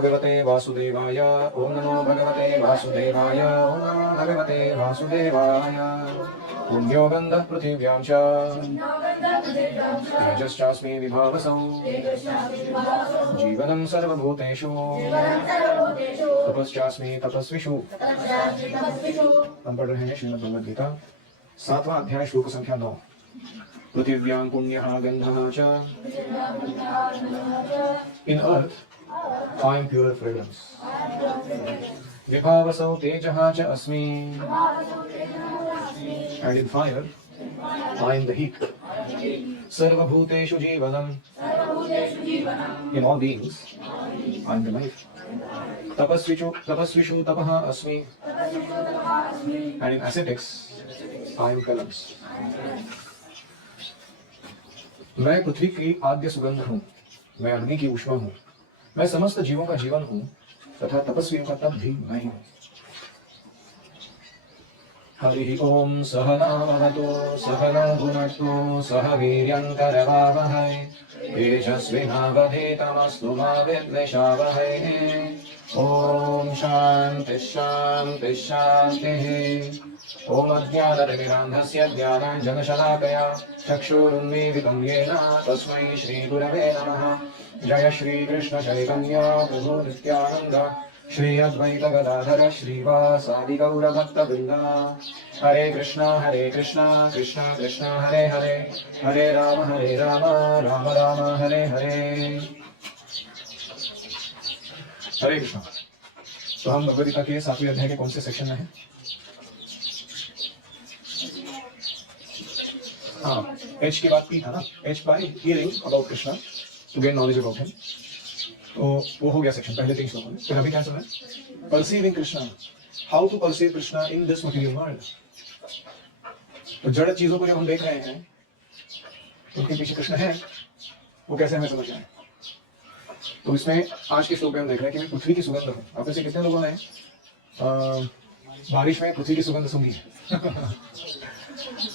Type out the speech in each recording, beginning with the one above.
भगवते वासुदेवाय ओम नमो भगवते वासुदेवाय ओम नमो भगवते वासुदेवाय पुण्यो गन्धः पृथिव्यां च तेजश्चास्मि विभावसौ जीवनं सर्वभूतेषु तपश्चास्मि तपस्विषु। हम पढ़ रहे हैं श्रीमद् भगवद गीता 7वां अध्याय श्लोक संख्या 9। पृथिव्यां पुण्यः गन्धः च इन अर्थ I am pure fragrance. Vibhavasau tejaha cha asmi. And in fire, I am the heat. Sarva bhuteshu jivanam. In all beings, I am the life. Tapasvishu tapaha asmi. And in ascetics, I am kalams. मैं पृथ्वी की आद्य सुगंध हूँ, मैं अग्नि की ऊष्मा हूँ, मैं समस्त जीवों का जीवन हूं तथा तपस्वियों का तप भी मैं हूं। हरि ओम सहनावतु सहनौ भुनक्तु सह वीर्यं करवावहै तेजस्विनावधीतमस्तु मा विद्विषावहै। ओम शांति शांति शांतिः। ओम अज्ञानतिमिरान्धस्य ज्ञानाञ्जनशलाकया चक्षुरुन्मीलितं येन तस्मै श्रीगुरवे नमः। जय श्री कृष्ण चैतन्य प्रभु नित्यानंद श्री अद्वैत गदाधर श्रीवासादि गौर भक्तवृंद। हरे कृष्णा कृष्णा कृष्णा हरे हरे, हरे राम राम राम हरे हरे। हरे कृष्णा। तो हम भगवद गीता के 7वें अध्याय के कौन से सेक्शन में हैं? हाँ, एच की बात की था ना, H by hearing about Krishna to gain knowledge about him. तो वो हो गया सेक्शन पहले 3 श्लोकों में। फिर अभी क्या चल रहा है? Perceiving Krishna, how to perceive Krishna in this material world. तो जड़ चीजों को जब हम देख रहे हैं उनके पीछे कृष्ण है, वो कैसे हमें समझ आए। तो इसमें आज के श्लोक में हम देख रहे हैं कि मैं पृथ्वी की सुगंध हूँ। आप में से कितने लोगों ने बारिश में पृथ्वी की सुगंध सूंघी है?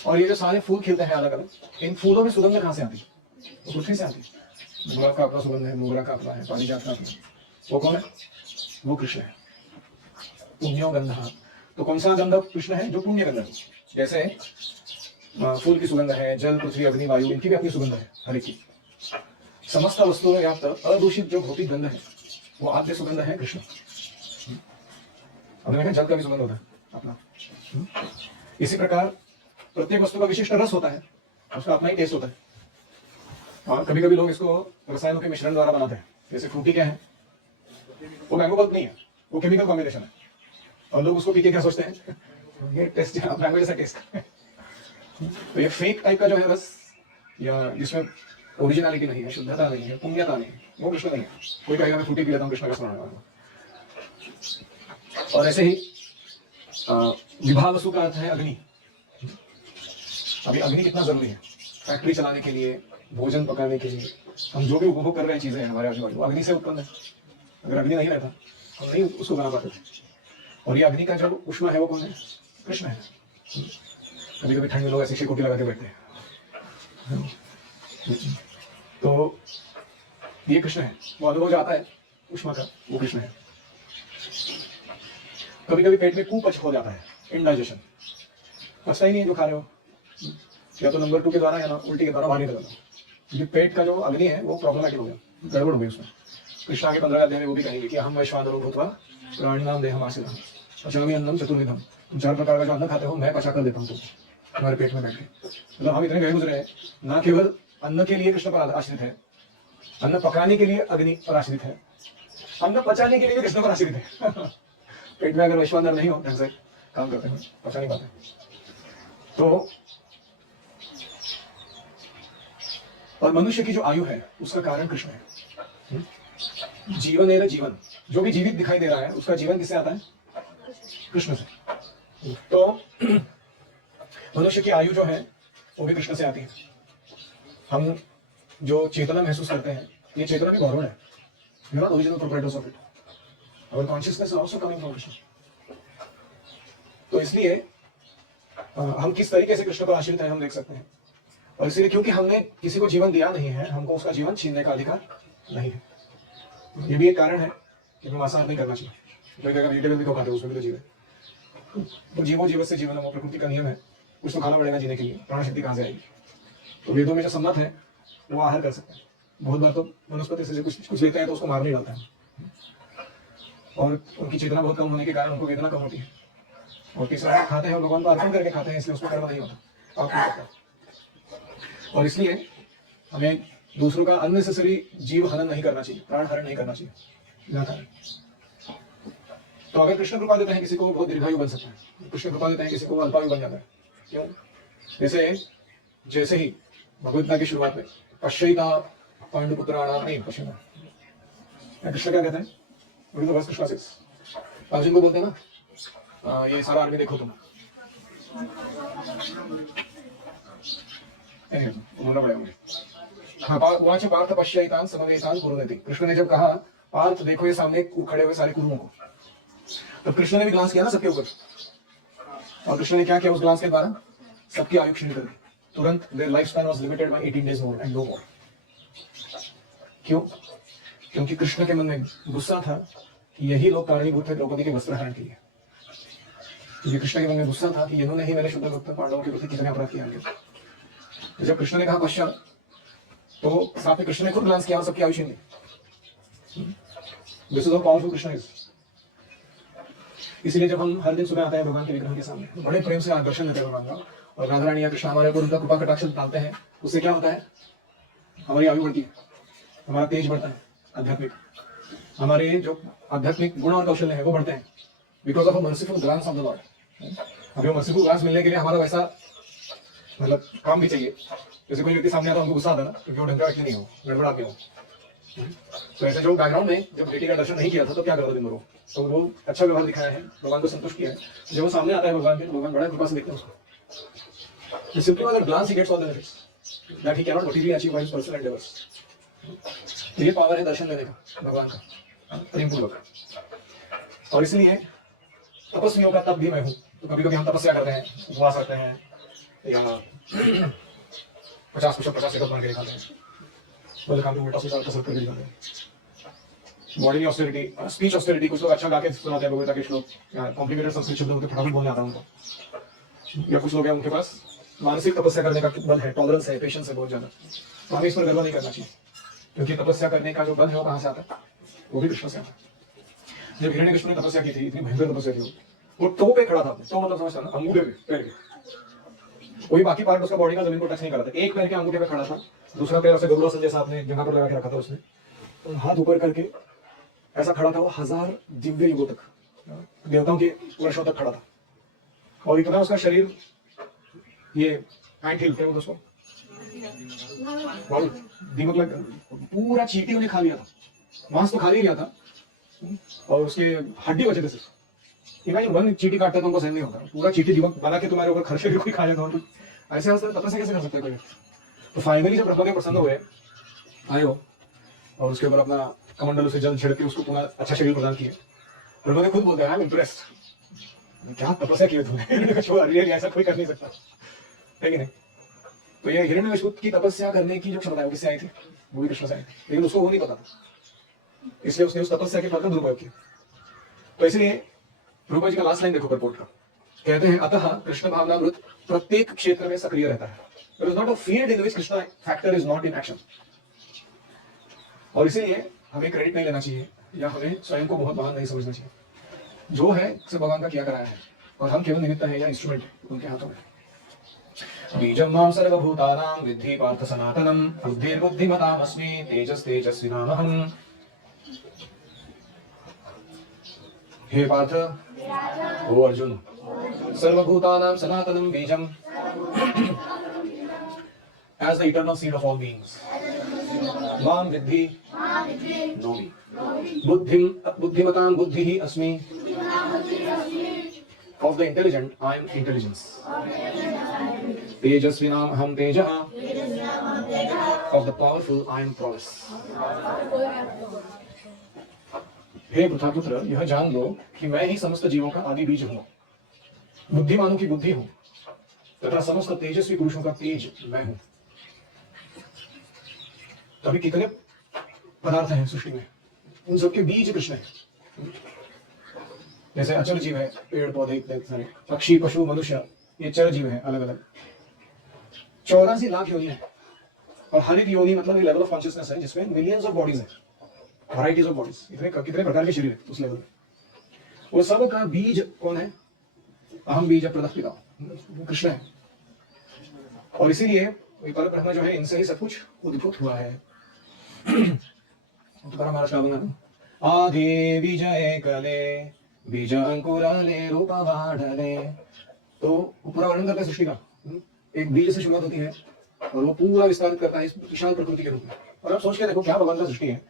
और ये जो सारे फूल खिलते हैं अलग अलग, इन फूलों में सुगंध कहाँ से आती है? वो पृथ्वी से आती है। गुलाब का अपना सुगंध है, मोगरा का अपना है, पारिजात का अपना। वो कौन है? वो कृष्ण है। पुण्यो गंधः। तो कौन सा गंध कृष्ण है? जो पुण्य गंध है। जैसे फूल की सुगंध है, जल पृथ्वी अग्नि वायु, इनकी भी अपनी सुगंध है हर एक की। समस्त वस्तुओं में व्याप्त अदूषित जो भौतिक गंध है वो आद्य सुगंध है कृष्ण। हमने देखा जल का भी सुगंध होता है अपना। इसी प्रकार प्रत्येक वस्तु का विशिष्ट रस होता है, उसका अपना ही टेस्ट होता है। और कभी कभी लोग इसको रसायनों के मिश्रण द्वारा बनाते हैं। जैसे फ्रूटी क्या है? वो मैंगो पल्प नहीं है, वो केमिकल कॉम्बिनेशन है। और लोग उसको पी के क्या सोचते हैं? ये टेस्ट मैंगो जैसा टेस्ट। तो ये फेक टाइप का जो है रस, या जिसमें ओरिजिनलिटी नहीं है, शुद्धता नहीं है, पुण्यता नहीं है, वो कृष्ण नहीं है। कोई कहेगा मैं फ्रूटी पी लेता हूँ, कृष्ण का स्मरण होगा। और ऐसे ही विभावसु का अर्थ है अग्नि। अभी अग्नि कितना जरूरी है फैक्ट्री चलाने के लिए, भोजन पकाने के लिए। हम जो भी उपभोग कर रहे हैं चीजें हैं हमारे आजू बाजू, अग्नि से उत्पन्न है। अगर अग्नि नहीं रहता हम नहीं उसको बना पाते। और ये अग्नि का जो उष्मा है वो कौन है? कृष्ण है। कभी कभी ठंड में लोग ऐसी शिकोटी लगा के बैठते हैं, तो ये कृष्ण है। वो अनुभव जो आता है उष्मा का, वो कृष्ण है। कभी कभी पेट में कुपच हो जाता है, इनडाइजेशन, पचता ही नहीं है जो खा रहे हो, या तो नंबर 2 के द्वारा या ना उल्टी के द्वारा बाहर निकल जाता। क्योंकि पेट का जो अग्नि है वो प्रॉब्लमेटिक हो गया, गड़बड़ हो गई उसमें। कृष्णा के 15 अध्याय में वो भी कहेंगे कि हम वैश्वानरो भूत्वा प्राणिनाम देहमासिनः पचामि अन्नम चतुर्विधम। तुम 4 प्रकार का जो अन्न खाते हो मैं पचा कर देता हूँ तुम्हारे पेट में बैठ के। मतलब हम इतने गए गुजरे हैं, ना केवल अन्न के लिए कृष्ण पर आश्रित है, अन्न पकाने के लिए अग्नि पर आश्रित है, अन्न पचाने के लिए कृष्ण पर आश्रित है। पेट में अगर वैश्वानर नहीं हो ढंग से काम करते हैं, पचा नहीं पाते। तो और मनुष्य की जो आयु है उसका कारण कृष्ण है। जीवन है जीवन, जो भी जीवित दिखाई दे रहा है उसका जीवन किससे आता है? कृष्ण से। तो मनुष्य की आयु जो है वो भी कृष्ण से आती है। हम जो चेतना महसूस करते हैं, ये चेतना भी गौरव है। You are not original proprietors of it. Our consciousness is also coming from Krishna. तो इसलिए हम किस तरीके से कृष्ण पर आश्रित हैं हम देख सकते हैं। और इसलिए क्योंकि हमने किसी को जीवन दिया नहीं है, हमको उसका जीवन छीनने का अधिकार नहीं है। ये भी एक कारण है क्योंकि मांसाहार नहीं करना चाहिए। कोई कहेगा वेजिटेबल भी तो खाते हो, उसमें भी तो जीव है। तो जीवो जीव से जीवन, वो प्रकृति का नियम है, कुछ तो खाना पड़ेगा जीने के लिए, प्राण शक्ति कहाँ से आएगी। तो वेदों में जो सम्मत है वो आहार कर सकते हैं। बहुत बार तो वनस्पति से कुछ कुछ लेते हैं तो उसको मार नहीं डालता है, और उनकी चेतना बहुत कम होने के कारण उनको वेदना कम होती है। और तीसरा खाते हैं और भगवान को अर्पण करके खाते हैं, इसलिए उसको कर्म नहीं होता, पाप नहीं होता। और इसलिए हमें दूसरों का अननेसेसरी जीव हनन नहीं करना चाहिए, प्राण हरण नहीं करना चाहिए बिना कारण। तो अगर कृष्ण कृपा देते हैं किसी को बहुत दीर्घायु बन सकता है, कृष्ण कृपा देते हैं किसी को अल्पायु बन जाता है। क्यों? जैसे ही भगवद गीता की शुरुआत में पश्यिता पांडुपुत्राणाम नहीं पश्यिता, कृष्ण क्या कहते हैं? तो बस कृष्णा 6 अर्जुन को बोलते हैं ना, ये सारा आर्मी देखो तुम, बोलना पड़ेगा मुझे। हाँ, वहां से पार्थ पश्यितान समवेतान कुरुनेति, कृष्ण ने जब कहा पार्थ देखो ये सामने खड़े हुए सारे कुरुओं को, तो कृष्ण ने भी ग्लांस किया ना सबके ऊपर, और कृष्ण ने क्या किया उस ग्लांस के द्वारा? सबकी आयु क्षीण कर दी तुरंत। Their life span was limited by 18 days more and no more. क्यों? क्योंकि कृष्ण के मन में गुस्सा था कि यही लोग कारणीभूत थे द्रौपदी के वस्त्रहरण के लिए। क्योंकि कृष्ण के मन में गुस्सा था कि इन्होंने ही मेरे शुद्ध भक्त पांडवों के प्रति कितने अपराध किए। तो जब कृष्ण ने कहा पश्चात, तो साथ में कृष्ण ने खुद ग्लांस किया और सबकी आयु छीन ली। This is how powerful Krishna is. इसलिए जब हम हर दिन सुबह आते हैं भगवान के विग्रह के सामने, बड़े प्रेम से दर्शन देते हैं भगवान का, और राधा रानी या कृष्ण हमारे ऊपर उनका कृपा कटाक्ष डालते हैं, उससे क्या होता है? हमारी आयु बढ़ती है, हमारा तेज बढ़ता है आध्यात्मिक, हमारे जो आध्यात्मिक गुण और कौशल्य है वो बढ़ते हैं, because of a merciful glance of the lord. अभी मर्सीफुल ग्लांस मिलने के लिए हमारा वैसा मतलब काम भी चाहिए। जैसे कोई व्यक्ति सामने आता है उनको गुस्सा आता है ना, क्योंकि वो ढंग का व्यक्ति नहीं हो, गड़बड़ आदमी हो। तो ऐसे जो बैकग्राउंड में जब बेटी का दर्शन नहीं किया था तो क्या करो दिन भर, तो वो अच्छा व्यवहार दिखाया है, भगवान को संतुष्ट किया है, जब वो सामने आता है भगवान के, भगवान बड़ा कृपा से देखते हैं उसको। सिंपली वाला ग्लांस ही gets all the benefits that he can not whatever achieve by his personal endeavours. ये पावर है दर्शन लेने का भगवान का प्रेम पूर्वक। और इसलिए तपस्वियों का तप भी मैं हूँ। तो कभी कभी हम तपस्या करते हैं, उपवास रखते हैं, या 50 सेकंड मान के दिखाते हैं, बोले काम उल्टा सीधा कसरत करके दिखाते हैं। बॉडी ऑस्टेरिटी, स्पीच ऑस्टेरिटी, कुछ लोग अच्छा गा के सुनाते हैं भगवद गीता के श्लोक, कॉम्प्लिकेटेड संस्कृत शब्द होते फटाफट बोलने आता है उनको। या कुछ लोग हैं उनके पास मानसिक तपस्या करने का बल है, टॉलरेंस है, पेशेंस है बहुत ज्यादा। तो हमें इस पर गर्व नहीं करना चाहिए, क्योंकि तपस्या करने का जो बल है वो कहाँ से आता है? वो भी कृष्ण से आता है। जब हिरण्यकशिपु ने तपस्या की थी, इतनी भयंकर तपस्या थी, वो टो पे खड़ा था, तो मतलब समझता ना, अंगूठे पे, पैर के, कोई बाकी पार्ट उसका बॉडी का जमीन को टच नहीं कर रहा था, एक पैर के अंगूठे पे खड़ा था, दूसरा पैर ऐसे गरुड़ासन जैसा अपने जगह पर लगा के रखा था उसने, तो हाथ ऊपर करके ऐसा खड़ा था वो 1000 दिव्य युगों तक, देवताओं के वर्षों तक खड़ा था। और इतना उसका शरीर, ये एंट हिल क्या उसको दीमक लग, पूरा चींटी उन्हें खा लिया था, मांस तो खा ही लिया था, और उसके हड्डी बचे थे सिर्फ। इमेजिन वन चींटी काटता तो उनको सहन नहीं होता, पूरा चींटी दीमक बना के तुम्हारे ऊपर खर्चे भी कोई खा जाएगा, तो ऐसे अवस्था में तपस्या कैसे कर सकते हैं? तो फाइनली जब ब्रह्मदेव प्रसन्न हुए, आए हो, और उसके ऊपर अपना कमंडल से जल छिड़क के उसको पूरा अच्छा शरीर प्रदान किया। ब्रह्मदेव खुद बोलते हैं आई एम इम्प्रेस्ड, क्या तपस्या की तुमने, ऐसा कोई कर नहीं सकता है कि नहीं? तो ये हिरण्यकशिपु की तपस्या करने की जो क्षमता है वो किससे आई थी? वो भी कृष्ण से आई थी, लेकिन उसको वो नहीं पता था, इसलिए उसने उस तपस्या के फल का दुरुपयोग किया। तो इसलिए प्रभुपाद जी का लास्ट लाइन देखो परपोर्ट का, कहते हैं अतः कृष्ण भावनामृत प्रत्येक क्षेत्र में सक्रिय रहता है। There is not a field in which Krishna factor is not in action. और इसीलिए हमें क्रेडिट नहीं लेना चाहिए, या हमें स्वयं को बहुत महान नहीं समझना चाहिए। जो है सब भगवान का किया कराया है, और हम केवल निमित्त हैं या इंस्ट्रूमेंट उनके हाथों में। बीजं मां सर्वभूतानां विद्धि पार्थ सनातनम, बुद्धिर्बुद्धिमतामस्मि तेजस्तेजस्विनामहम्। हे पार्थ, ओ अर्जुन, सर्वभूतानां सनातनम बीजम, as the eternal seed of all beings. Mam vidhi, know me. Buddhimatam buddhihi asmi. Of the intelligent, I am intelligence. Tejasvinam aham tejaha. Of the powerful, I am prowess. हे पृथापुत्र, यह जान लो कि मैं ही समस्त जीवों का आदि बीज हूँ, बुद्धिमानों की बुद्धि हूँ, तथा समस्त तेजस्वी पुरुषों का तेज मैं हूँ। तभी कितने पदार्थ हैं सृष्टि में, उन सबके बीज कृष्ण है। जैसे अचल जीव है, पेड़ पौधे इतने सारे, पक्षी पशु मनुष्य, ये चर जीव है अलग अलग। 84 लाख योनि है, और हर एक योनि मतलब लेवल ऑफ कॉन्शियसनेस है जिसमें मिलियंस ऑफ बॉडीज है, वैराइटीज ऑफ बॉडीज, इतने कितने प्रकार के शरीर है उस लेवल में। वो सब का बीज कौन है? अहम बीज प्रदः पिता, वो कृष्ण है। और इसीलिए पर ब्रह्म जो है इनसे ही सब कुछ उद्भूत हुआ है। तुकाराम महाराज का गाना, आदि विजय कले बीज अंकुराले रूप वाढ़ले। तो पूरा वर्णन करता है सृष्टि का। एक बीज से शुरुआत होती है और वो पूरा विस्तारित करता है इस विशाल प्रकृति के रूप में। और आप सोच के देखो क्या भगवान का सृष्टि है।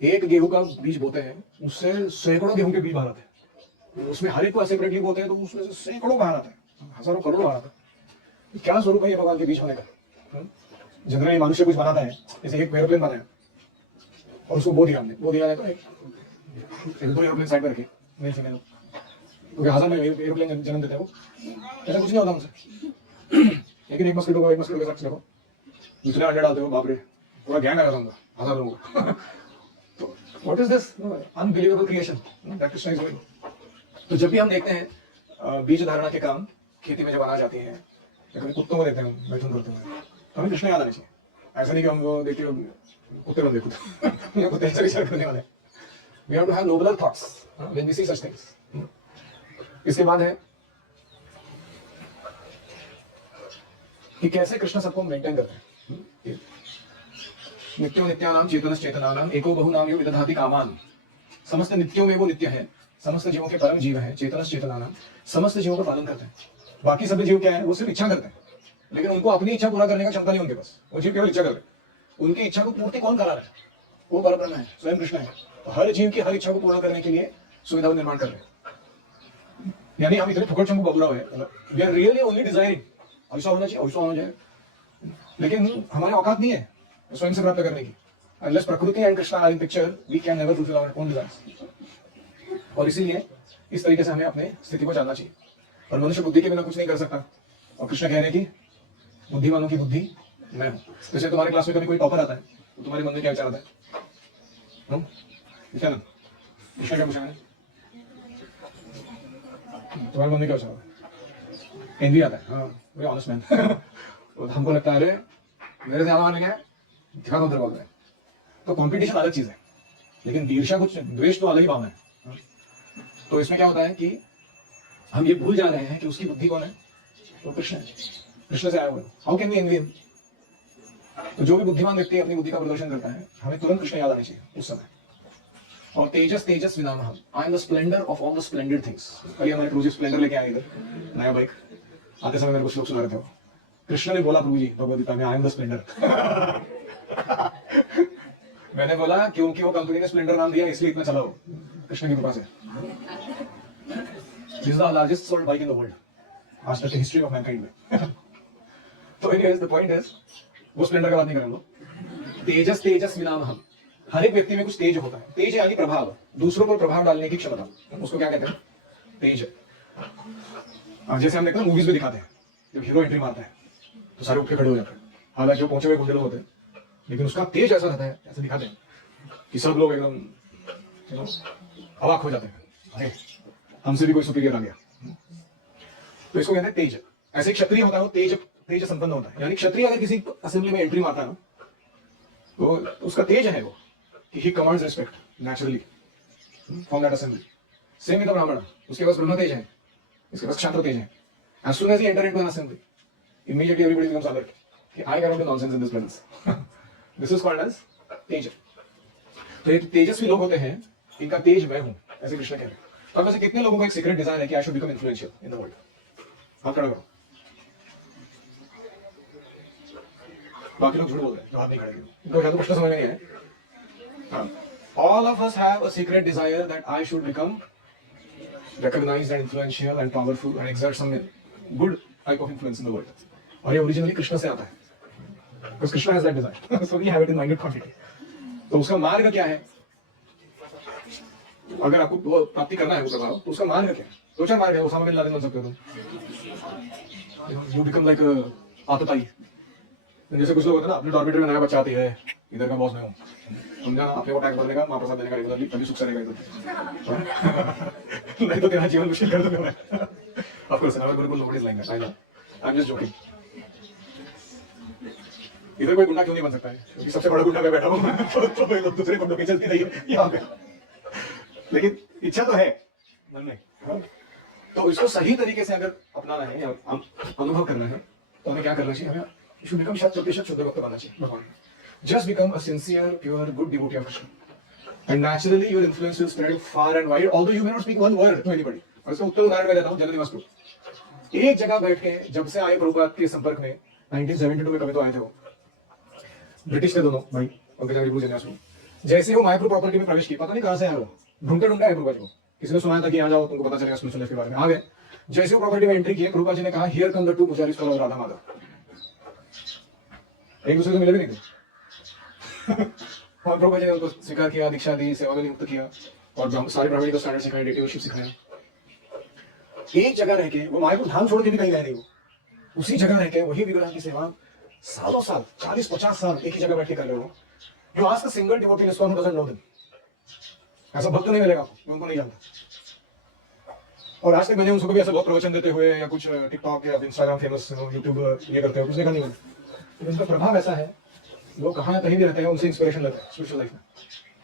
एक गेहूं का बीज बोते हैं, उससे सैकड़ों गेहूं के बीज बाहर आते हैं, उसमें हर एक को सेपरेटली बोते हैं तो उसमें से सैकड़ों बाहर आते हैं, हजारों करोड़ों बाहर आते हैं। क्या स्वरूप है ये भगवान के बीज होने का? जनरली मनुष्य कुछ बनाता है, जैसे एक एरोप्लेन बनाया और उसको बो दिया हमने, बो दिया है तो एक दो एरोप्लेन साइड पर रखे, मेल फीमेल, क्योंकि हजार में एरोप्लेन जन्म देते हैं वो, ऐसा कुछ नहीं होता उनसे। लेकिन एक मस्किटो को एक मस्किटो के साथ रखो, दूसरे अंडे डालते हो, बाप रे पूरा गैंग आ जाता उनका, हजार लोगों का। तो what is this unbelievable creation that Krishna is doing. तो जब भी हम देखते हैं बीज धारणा के काम खेती में जब आ जाती है, या कभी कुत्तों को देखते हैं मैथुन करते हैं, तो हमें कृष्ण याद आना चाहिए। ऐसा नहीं कि हम वो देखते हो कुत्ते बन देखते कुत्ते से विचार करने वाले। We have to have nobler thoughts when we see such things. इसके बाद है कि कैसे कृष्ण सबको मेंटेन करते हैं। नित्यो नित्यानाम चेतनस चेतनानाम एको बहुनाम यो विदधाति कामान। समस्त नित्यों में वो नित्य है, समस्त जीवों के परम जीव है, चेतनस चेतनानाम, समस्त जीवों का पालन करते हैं। बाकी सभी जीव क्या है, वो सिर्फ इच्छा करते हैं, लेकिन उनको अपनी इच्छा पूरा करने का क्षमता नहीं उनके पास, वो जीव केवल इच्छा कर रहे हैं। उनकी इच्छा को पूर्ति कौन करा रहा है? वो परब्रह्म है, स्वयं कृष्ण है। तो हर जीव की हर इच्छा को पूरा करने के लिए सुविधा निर्माण कर रहे हैं। यानी हम इतने फुकट शंभू बबुरा है, we are really only desiring ऐसा होना चाहिए, ऐसा होना चाहिए, लेकिन हमारे औकात नहीं है स्वयं से प्राप्त करने की। Unless prakriti and Krishna are in picture, we can never fulfil our own desires. और इसीलिए इस तरीके से हमें अपने स्थिति को जानना चाहिए। और मनुष्य बुद्धि के बिना कुछ नहीं कर सकता। और कृष्ण कह रहे हैं कि बुद्धिमानों की बुद्धि मैं हूं। जैसे तुम्हारे क्लास में कभी कोई टॉपर आता है तो तुम्हारे मन में क्या विचार आता है? क्या ना कृष्ण क्या पूछा है? तुम्हारे मन में क्या विचार आता है? एनवी आता है। हाँ वेरी ऑनेस्ट मैन। हमको लगता है अरे मेरे से ज्यादा मानेंगे, दिखा दो तेरे को। तो कंपटीशन अलग चीज है, लेकिन ईर्ष्या कुछ, द्वेष तो अलग ही भावना है। तो इसमें क्या होता है कि हम ये भूल जा रहे हैं कि उसकी बुद्धि कौन है? तो कृष्ण है, कृष्ण से आया हुआ। How can we envy him? तो जो भी बुद्धिमान व्यक्ति अपनी बुद्धि का प्रदर्शन करता है, हमें तुरंत कृष्ण याद आने चाहिए उस समय। और तेजस तेजस विनामहम, I am the splendour of all the splendid things. कल हमारे प्रभु जी स्प्लेंडर लेके आए इधर, नया बाइक। आते समय मेरे को श्लोक सुना रहे थे वो। कृष्ण ने बोला प्रभु जी भगवद गीता में, आई एम द स्प्लेंडर। मैंने बोला क्योंकि वो कंपनी ने स्प्लेंडर नाम दिया इसलिए इतना चला हो, कृष्ण की कृपा से। This is the largest sold bike in the world, आज तक की हिस्ट्री ऑफ मैनकाइंड में। तो एनीवेज द पॉइंट इज, वो स्प्लेंडर का बात नहीं कर रहा हूं। तेजस तेजस विनामहम, हर एक व्यक्ति में कुछ तेज होता है। तेज यानी प्रभाव, दूसरों पर प्रभाव डालने की क्षमता, उसको क्या कहते हैं? तेज। जैसे हम देखते हैं मूवीज में दिखाते हैं, जब हीरो एंट्री मारता है तो सारे उठ के खड़े हो जाते हैं, हालांकि वो पहुंचे हुए गुंडे लोग होते हैं, लेकिन उसका तेज ऐसा रहता है, ऐसे दिखाते हैं कि सब लोग एकदम अवाक हो जाते हैं, अरे हमसे भी कोई सुपीरियर आ गया। तो इसको कहते हैं तेज। ऐसे क्षत्रिय होता है वो तेज, तेज संपन्न होता है। यानी क्षत्रिय अगर किसी असेंबली में एंट्री मारता है ना, तो उसका तेज है वो कि he commands respect naturally from that assembly. Same with the Brahmin, उसके पास ब्रह्म तेज है, इसके पास क्षत्र तेज है। As soon as he enter into an assembly, immediately everybody becomes alert कि I cannot do nonsense in this presence. This is called as तेज। तो ये तेजस्वी लोग होते हैं, इनका तेज मैं हूं, ऐसे कृष्ण कह रहे हैं। तो वैसे कितने लोगों का एक सीक्रेट डिजायर है कि I should become influential in the world? हाथ खड़ा करो। बाकी लोग झूठ बोल रहे हैं, जो हाथ नहीं खड़े किए, इनको शायद प्रश्न समझ में नहीं है। All of us have a secret desire that I should become recognized and influential and powerful and exert some good type of influence in the world. और ये ओरिजिनली कृष्ण से आता है, because Krishna has that desire, so we have it in minded quantity. तो उसका मार्ग क्या है? अगर आपको वो प्राप्ति करना है वो प्रभाव, तो उसका मार्ग क्या है? दो चार मार्ग है। ओसामा बिन लादेन बन सकते हो तुम, यू बिकम लाइक आतताई। जैसे कुछ लोग होते हैं ना, अपने डॉर्मेटरी में नया बच्चा आती है, इधर का बॉस मैं हूँ, समझा ना? अपने को टैक्स भरने का, महाप्रसाद देने का रेगुलरली, तभी सुख से रहेगा इधर। नहीं तो तेरा जीवन मुश्किल कर दूंगा मैं। Of course, never Gurukul, nobody is like that. I know. I'm just joking. इधर कोई गुंडा क्यों नहीं बन सकता है? क्योंकि सबसे बड़ा गुंडा मैं बैठा हूँ। तो ये लोग दूसरे गुंडों की चलती रही है यहाँ पे। लेकिन इच्छा तो है मन में। हाँ? तो इसको सही तरीके से अगर अपनाना है या अनुभव करना है, तो हमें क्या करना चाहिए? हमें शुद्ध बिकम शत प्रतिशत शुद्ध भक्त बनना चाहिए भगवान। Just become a sincere, pure, good devotee of Krishna. And naturally, your influence will spread far and wide, although you may not speak one word to anybody. और इसका उत्तर उदाहरण मैं देता हूँ जनरल निवास। एक जगह बैठ के जब से आए प्रभुपाद के संपर्क में 1972 में कभी तो आए थे वो, ब्रिटिश थे दोनों भाई पंकज, जैसे वो मायापुर प्रॉपर्टी में प्रवेश की, पता नहीं कहां से आए वो, ढूंढते ढूंढते आए प्रभुपाद को। किसी ने सुनाया था कि यहाँ जाओ तुमको पता चलेगा स्पिरिचुअल लाइफ के बारे में। आ गए, जैसे वो प्रॉपर्टी में एंट्री किए, प्रभुपाद जी ने कहा here come the two pujaris for Radha Madhav. एक दूसरे से मिले भी नहीं थे। और प्रभुपाद जी ने उनको स्वीकार किया, दीक्षा दी, सेवा में नियुक्त किया और सारे ब्राह्मणी को स्टैंडर्ड सिखाया, डेटिवशिप सिखाया। एक जगह रह के वो मायापुर धाम छोड़ के भी कहीं गए नहीं, वो उसी जगह रह के वही विग्रह की सेवा सालों साल, 40-50 साल एक ही जगह बैठ के कर रहे हो। You ask a single devotee in ISKCON who doesn't know them, ऐसा भक्त नहीं मिलेगा, मैं उनको नहीं जानता। और आज तक मैंने उनको भी ऐसा बहुत प्रवचन देते हुए या कुछ टिकटॉक या इंस्टाग्राम फेमस यूट्यूब ये करते हो कुछ देखा नहीं मैंने। उनका प्रभाव ऐसा है, लोग कहाँ कहीं भी रहते हैं उनसे इंस्पिरेशन लेते हैं स्पिरिचुअल लाइफ में।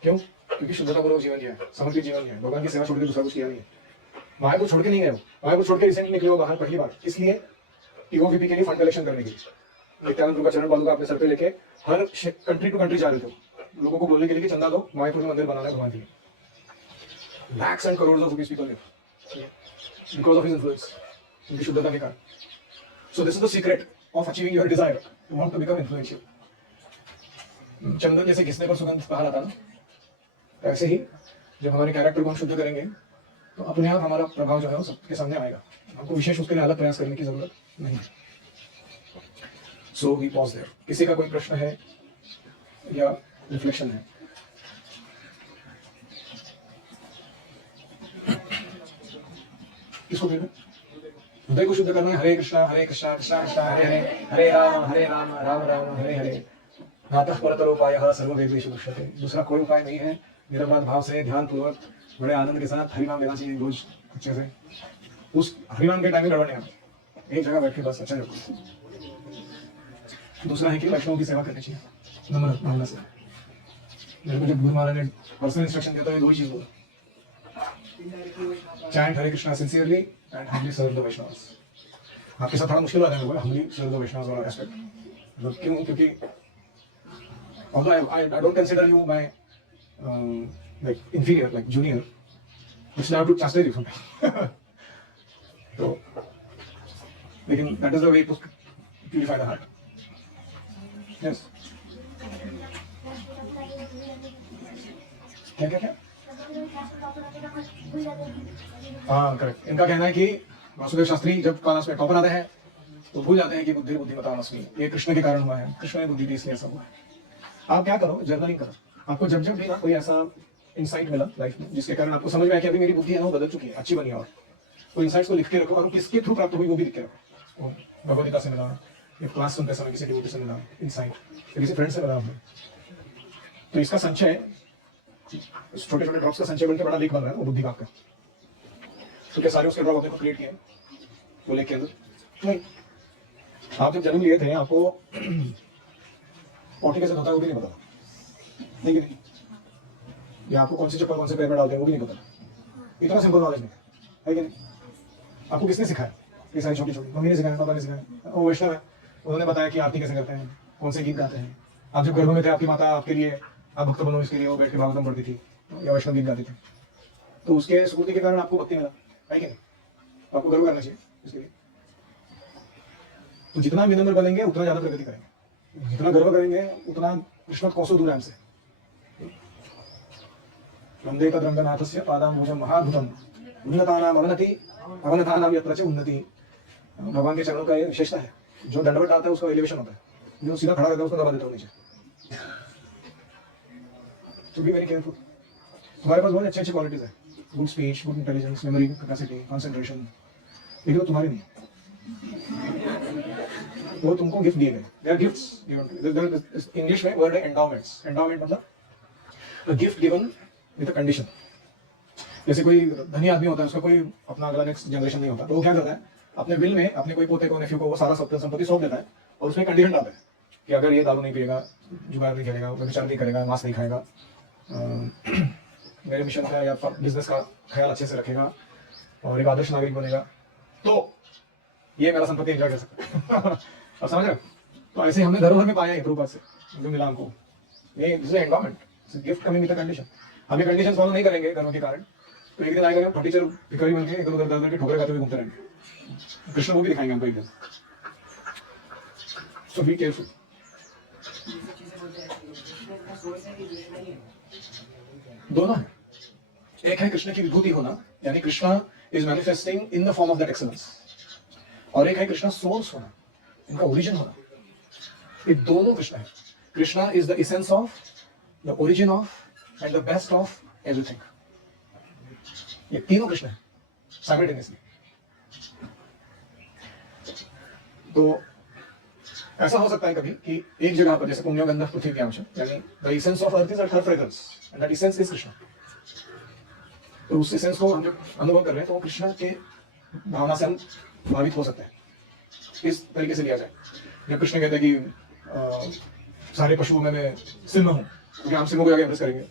क्यों? क्योंकि शुद्धतापूर्वक जीवन जिया है, समर्पित जीवन जिया है, भगवान की सेवा छोड़ के दूसरा कुछ किया नहीं है। मायापुर छोड़ के नहीं गए वो, मायापुर छोड़ के रिसेंटली निकले वो बाहर पहली बार, इसलिए ईओवीपी के लिए फंड कलेक्शन करने के लिए। नित्यानंद का चरण पादुका अपने सर पे लेके हर कंट्री टू कंट्री जा रहे थे, लोगों को बोलने के लिए कि चंदा दो, मायापुर में मंदिर बनाना है भगवान के लिए। Lakhs and crore of rupees people live because of his influence, उनकी शुद्धता के कारण। So this is the secret of achieving your desire to want to become influential. चंदन जैसे घिसने पर सुगंध कहा जाता है ना, ऐसे ही जब हमारे कैरेक्टर को हम शुद्ध करेंगे तो अपने आप हमारा प्रभाव जो है वो सबके सामने आएगा। हमको विशेष उसके लिए अलग प्रयास करने की जरूरत नहीं। So we pause there. किसी का कोई प्रश्न है या रिफ्लेक्शन है? किसको कहना? हृदय को शुद्ध करना है। हरे कृष्णा कृष्णा कृष्णा हरे हरे, हरे राम राम राम हरे हरे। नातः परतर उपायः सर्ववेदेषु दृश्यते। दूसरा कोई उपाय नहीं है। निरवध भाव से ध्यान पूर्वक बड़े आनंद के साथ हरिनाम लेना चाहिए रोज अच्छे से। उस हरिनाम के टाइम में गड़बड़ नहीं आता, एक जगह बैठ के बस अच्छा रखो। दूसरा है कि वैष्णव की सेवा करनी चाहिए नम्र भावना से। मेरे को जब गुरु महाराज ने पर्सनल इंस्ट्रक्शन दिया था, ये दो ही चीज बोला, chant Hare Krishna sincerely and humbly serve the Vaishnavas. आपके साथ थोड़ा मुश्किल हो जाएगा हम्बली सर्व द वैष्णव्स वाला एस्पेक्ट। क्यों? क्योंकि although I don't consider you my like inferior, like junior, which I have to chastise you sometimes. So, लेकिन that is the way to purify the heart. Yes. क्या? हाँ correct. इनका कहना है कि वासुदेव शास्त्री जब क्लास में टॉपर आते हैं तो भूल जाते हैं कि बुद्धि बुद्धिमतामस्मि, ये कृष्ण के कारण हुआ है, कृष्ण ने बुद्धि दी इसलिए ऐसा हुआ है। आप क्या करो, जर्नलिंग करो। आपको जब जब भी ना कोई ऐसा इंसाइट मिला लाइफ में जिसके कारण आपको समझ में आया कि अभी मेरी बुद्धि है ना वो बदल चुकी है, अच्छी बनी है, और तो इंसाइट्स को लिख के रखो और किसके थ्रू प्राप्त हुई वो भी लिख के रखो। भगवदगीता से मिला, एक क्लास सुनते समय किसी डिवोटी से मिला इंसाइट, किसी फ्रेंड से मिला आपने, तो इसका संचय, छोटे छोटे ड्रॉप्स का संचय बनकर बड़ा लेख बन रहा है वो बुद्धि का आपका। तो क्या सारे उसके ड्रॉप अपने को क्रिएट किए वो लेख के अंदर? नहीं। आप जब जन्म लिए थे आपको पॉटी कैसे धोता है वो भी नहीं पता, नहीं कि नहीं? या आपको कौन सी चप्पल कौन से पैर में डालते हैं वो भी नहीं पता। इतना सिंपल नॉलेज नहीं है कि नहीं? आपको किसने सिखाया ये सारी छोटी छोटी? मम्मी ने सिखाया, पापा ने सिखाया, वो वैष्णव है, उन्होंने बताया कि आरती कैसे करते हैं, कौन से गीत गाते हैं। आप जब गर्भ में थे आपकी माता आपके लिए, आप भक्त बनो इसके लिए वो बैठ के भागवतम पढ़ती थी या वैष्णव गीत गाती थी, तो उसके स्फूर्ति के कारण आपको भक्ति मिला है कि नहीं? आपको गर्व करना चाहिए इसके लिए। तो जितना विनम्र बनेंगे उतना ज्यादा प्रगति करेंगे, जितना गर्व करेंगे उतना कृष्ण कोसों दूर हमसे। वंदे तद्रंगनाथस्य पादाम्बुजं महाद्भुतम् उन्नतानाम अवनति अवनतानाम यत्र च उन्नति। भगवान के चरणों का ये विशेषता है, जो दंडवत डालता है उसका एलिवेशन होता है, जो सीधा खड़ा रहता है उसको दबा देता है नीचे। तो बी वेरी केयरफुल। तुम्हारे पास बहुत अच्छी अच्छी क्वालिटीज है, good speech, good intelligence, memory capacity, concentration, लेकिन वो तुम्हारी नहीं है, वो तुमको गिफ्ट दिए गए। They are gifts given to you. English में वर्ड है एंडाउमेंट्स। एंडाउमेंट मतलब gift given with a condition. जैसे कोई धनी आदमी होता है, उसका कोई अपना अगला नेक्स्ट जनरेशन नहीं होता, तो वो क्या करता है, अपने विल में अपने कोई पोते को, नेफ्यू को वो सारा संपत्ति सौंप देता है और उसमें कंडीशन डालता है कि अगर ये दारू नहीं पिएगा, जुगाड़ नहीं खेलेगा, व्यभिचार नहीं करेगा, मांस नहीं खाएगा, मेरे मिशन का या बिजनेस का ख्याल अच्छे से रखेगा और एक आदर्श नागरिक बनेगा, तो ये मेरा संपत्ति एंजॉय कर सकता है। अब समझ रहे हो? तो ऐसे हमने धरोहर में पाया है प्रभुपाद से जो मिला हमको, ये this is endowment, gift coming with condition. हम ये कंडीशन फॉलो नहीं करेंगे कर्म के कारण, तो एक दिन आएगा हम टीचर भिखारी बन के इधर उधर दर के ठोकरे खाते हुए घूमते रहेंगे। कृष्ण वो भी दिखाएंगे हमको एक दिन। सो बी केयरफुल। दोनों है, एक है कृष्ण की विभूति होना, यानी Krishna is manifesting in the form of that excellence, और एक है कृष्णा सोर्स होना, इनका ओरिजिन होना। ये दोनों कृष्णा है। Krishna is the essence of, the origin of and the best of everything. ये तीनों कृष्ण है साइमल्टेनियसली। तो ऐसा हो सकता है कभी कि एक जगह पर, जैसे पुण्यो गंधः पृथ्वी, यानी the essence of earth is at her fragrance and that essence is Krishna. तो उस एसेंस को हम जब अनुभव कर रहे हैं तो कृष्ण के भावना से हम भावित हो सकते हैं। इस तरीके से लिया जाए, जब कृष्ण कहते हैं कि सारे पशुओं में मैं सिंह हूं, क्योंकि हम सिंहों को आगे इम्प्रेस करेंगे।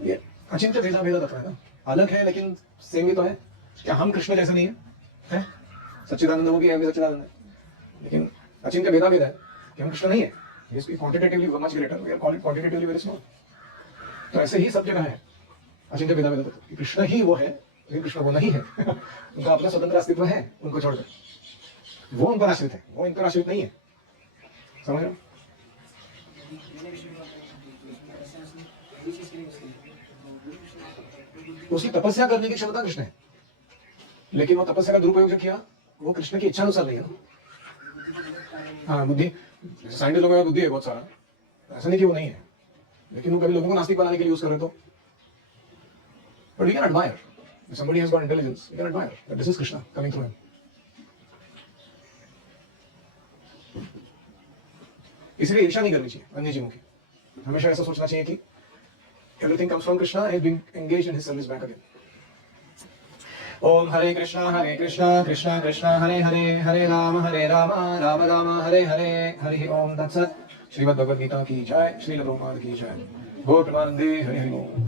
ये अचिंत्य भेदा भेदा तत्व है ना, अलग है लेकिन सेम भी तो है। क्या हम कृष्ण जैसे नहीं है? सच्चिदानंद हो गया, सच्चिदानंद है, लेकिन अचिंत्य भेदा भेद है कि हम कृष्ण नहीं है। Quantitatively much greater, we are quantitatively very small. तो ऐसे ही सब जगह है अचिंत्य भेदा भेद तत्व, कृष्ण ही वो है लेकिन कृष्ण वो नहीं है। उनका अपना स्वतंत्र अस्तित्व है उनको छोड़कर, वो उन पर आश्रित है, वो इन पर आश्रित नहीं है। समझ रहे हो? उसकी तपस्या करने की क्षमता कृष्ण है, लेकिन वो तपस्या का दुरुपयोग जो किया वो कृष्ण की इच्छा अनुसार नहीं है ना। हाँ, बुद्धि, साइंटिस्ट लोगों का बुद्धि है बहुत सारा, ऐसा नहीं कि वो नहीं है, लेकिन वो कभी लोगों को नास्तिक बनाने के लिए यूज कर रहे तो। But we can admire, if somebody has got intelligence, we can admire that this is Krishna coming through him. इसलिए ईर्ष्या नहीं करनी चाहिए अन्य जीवों की, हमेशा ऐसा सोचना चाहिए कि everything comes from Krishna and being engaged in his service back again. ओम हरे कृष्णा कृष्णा कृष्णा हरे हरे, हरे राम राम राम हरे हरे, हरि ओम तत्सत्। श्रीमद् भगवद गीता की जय, श्रील प्रभुपाद की जय। गौर प्रेमानंदे हरि हरि ओम।